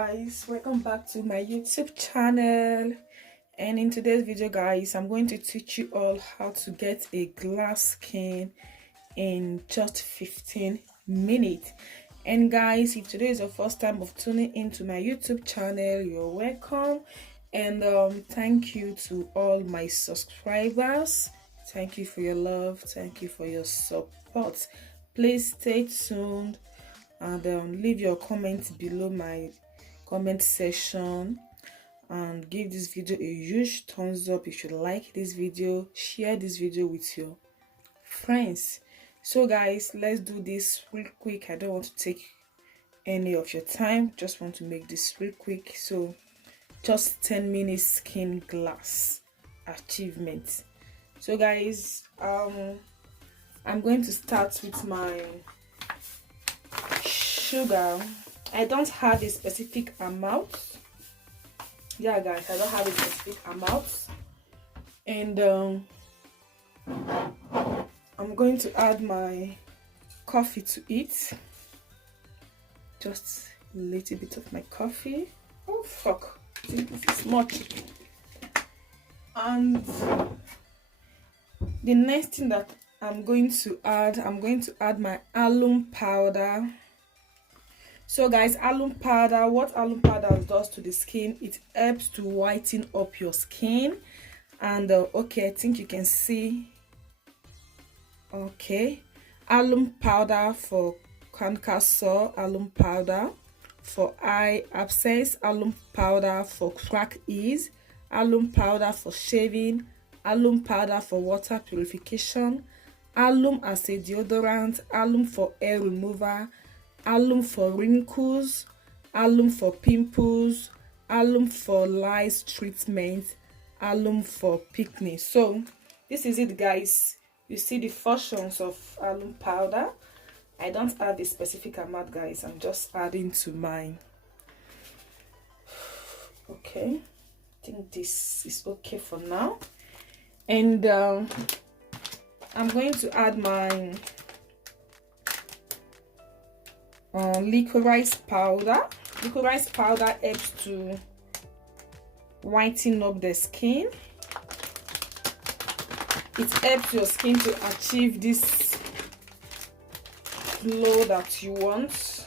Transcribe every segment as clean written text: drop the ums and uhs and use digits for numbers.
guys, welcome back to my YouTube channel. And in today's video guys, I'm going to teach you all how to get a glass skin in just 15 minutes. And guys, if today is your first time of tuning into my YouTube channel, you're welcome. And thank you to all my subscribers. Thank you for your love, thank you for your support. Please stay tuned and leave your comments below my comment section, and give this video a huge thumbs up if you like this video. Share this video with your friends. So guys, let's do this real quick. I don't want to take any of your time, just want to make this real quick. So just 10 minutes skin glass achievement. So guys, I'm going to start with my sugar. I don't have a specific amount. Yeah guys, I don't have a specific amount. And I'm going to add my coffee to it. Just a little bit of my coffee. Oh fuck, I think this is much. And the next thing that I'm going to add my alum powder. So guys, alum powder, what alum powder does to the skin, it helps to whiten up your skin. And okay, I think you can see. Okay, alum powder for canker sore, alum powder for eye abscess, alum powder for crack ease, alum powder for shaving, alum powder for water purification, alum as a deodorant, alum for hair remover, alum for wrinkles, alum for pimples, alum for lice treatment, alum for acne. So this is it guys. You see the functions of alum powder. I don't add a specific amount guys, I'm just adding to mine. Okay, I think this is okay for now. And I'm going to add my licorice powder. Licorice powder helps to whiten up the skin. It helps your skin to achieve this glow that you want. So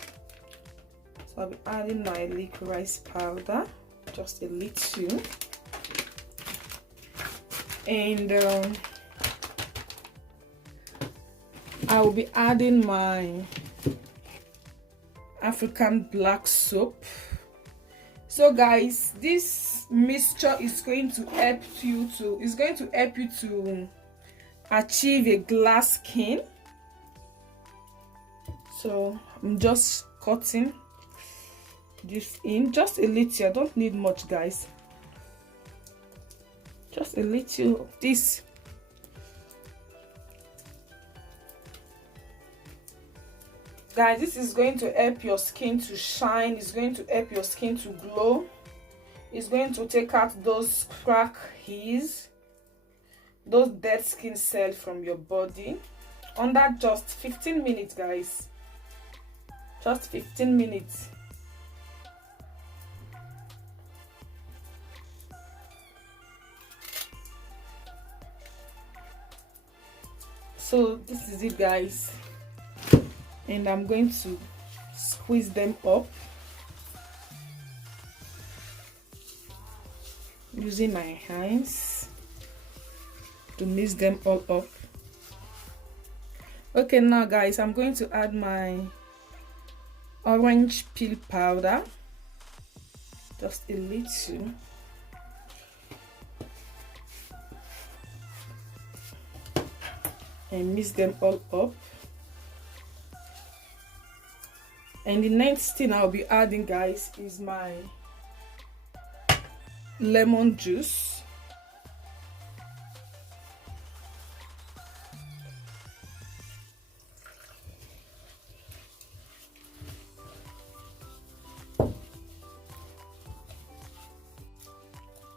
I'll be adding my licorice powder, just a little. And I will be adding my African black soap. So guys, this mixture is going to help you to achieve a glass skin. So I'm just cutting this in, just a little. I don't need much guys, just a little of this. Guys, this is going to help your skin to shine. It's going to help your skin to glow. It's going to take out those crack hairs, those dead skin cells from your body under just 15 minutes guys. Just 15 minutes. So this is it guys, and I'm going to squeeze them up using my hands to mix them all up. Okay, now guys, I'm going to add my orange peel powder, just a little. And mix them all up. And the next thing I'll be adding guys is my lemon juice.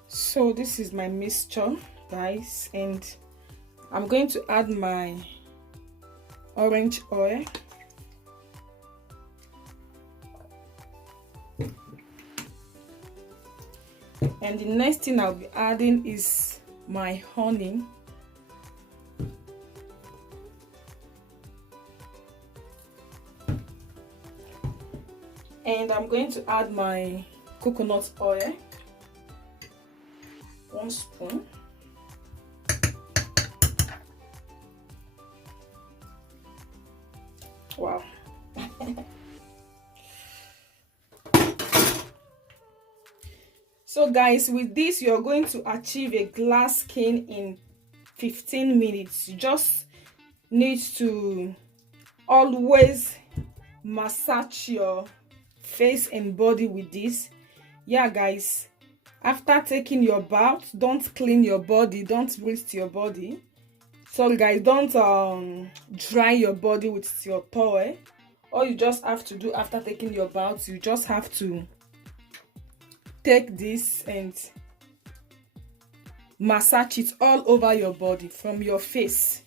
So this is my mixture guys, and I'm going to add my orange oil. And the next thing I'll be adding is my honey. And I'm going to add my coconut oil, 1 spoon. Wow. So guys, with this you're going to achieve a glass skin in 15 minutes. You just need to always massage your face and body with this. Yeah guys, after taking your bath, don't clean your body, don't waste your body. Sorry guys, don't dry your body with your towel. All you just have to do after taking your bath, you just have to take this and massage it all over your body, from your face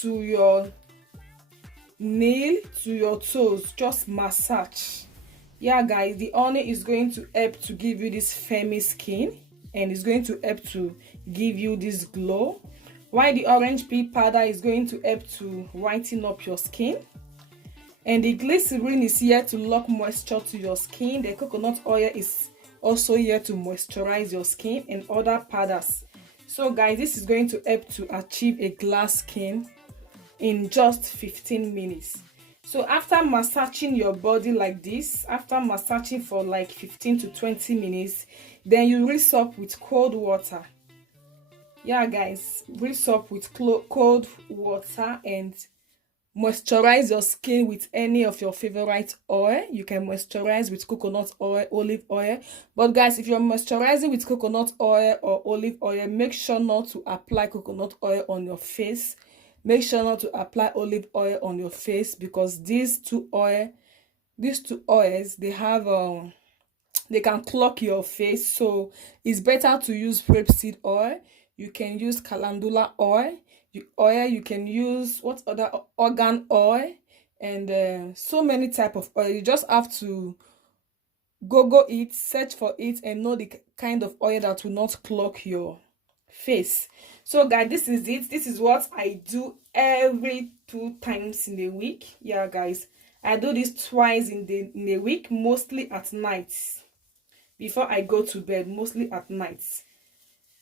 to your nail to your toes. Just massage. Yeah guys, the honey is going to help to give you this firmy skin, and it's going to help to give you this glow, while the orange peel powder is going to help to whiten up your skin, and the glycerin is here to lock moisture to your skin. The coconut oil is also here to moisturize your skin, and other powders. So guys, this is going to help to achieve a glass skin in just 15 minutes. So after massaging your body like this, after massaging for like 15 to 20 minutes, then you rinse up with cold water. Yeah guys, rinse up with cold water and moisturize your skin with any of your favorite oil. You can moisturize with coconut oil, olive oil. But guys, if you're moisturizing with coconut oil or olive oil, make sure not to apply coconut oil on your face. Make sure not to apply olive oil on your face, because these two oils, they have they can clog your face. So it's better to use rapeseed oil. You can use calendula oil. You can use what other organ oil, and so many type of oil. You just have to google it, search for it, and know the kind of oil that will not clog your face. So guys, this is it. This is what I do every 2 times in a week. Yeah guys, I do this twice in a week, mostly at night before I go to bed, mostly at night.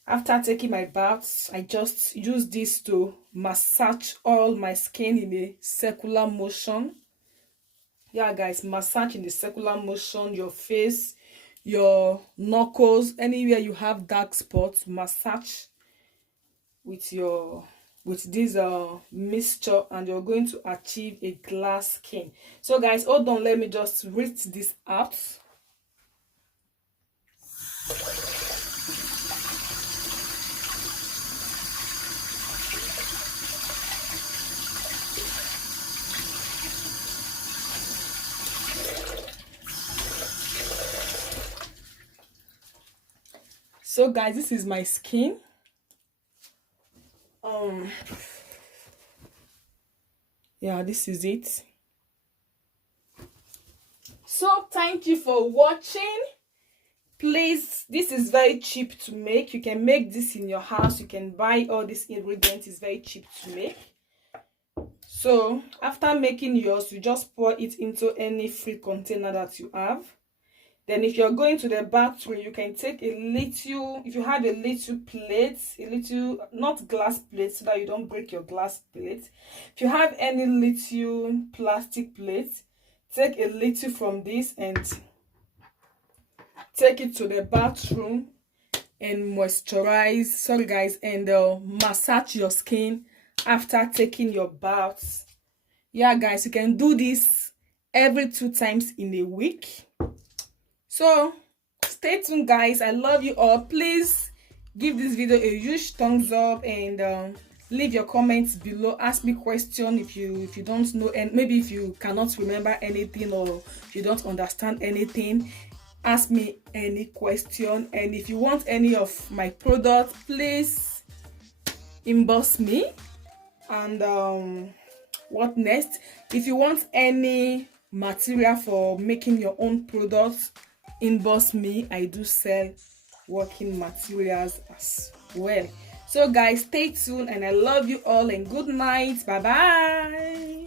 After taking my baths, I just use this to massage all my skin in a circular motion. Yeah guys, massage in the circular motion, your face, your knuckles, anywhere you have dark spots, massage with this mixture, and you're going to achieve a glass skin. So guys, hold on, let me just rinse this out. So guys, this is my skin. Yeah, this is it. So thank you for watching. Please, this is very cheap to make. You can make this in your house. You can buy all these ingredients. It's very cheap to make. So after making yours, you just pour it into any free container that you have. Then if you're going to the bathroom, you can take a little, if you have a little plate, a little, not glass plate, so that you don't break your glass plate. If you have any little plastic plate, take a little from this and take it to the bathroom and moisturize, sorry guys, and massage your skin after taking your baths. Yeah guys, you can do this every 2 times in a week. So stay tuned guys. I love you all. Please give this video a huge thumbs up, and leave your comments below. Ask me questions if you don't know, and maybe if you cannot remember anything or if you don't understand anything, ask me any question. And if you want any of my products, please inbox me. And what next? If you want any material for making your own products, inbox me. I do sell working materials as well. So guys, stay tuned, and I love you all, and good night. Bye bye.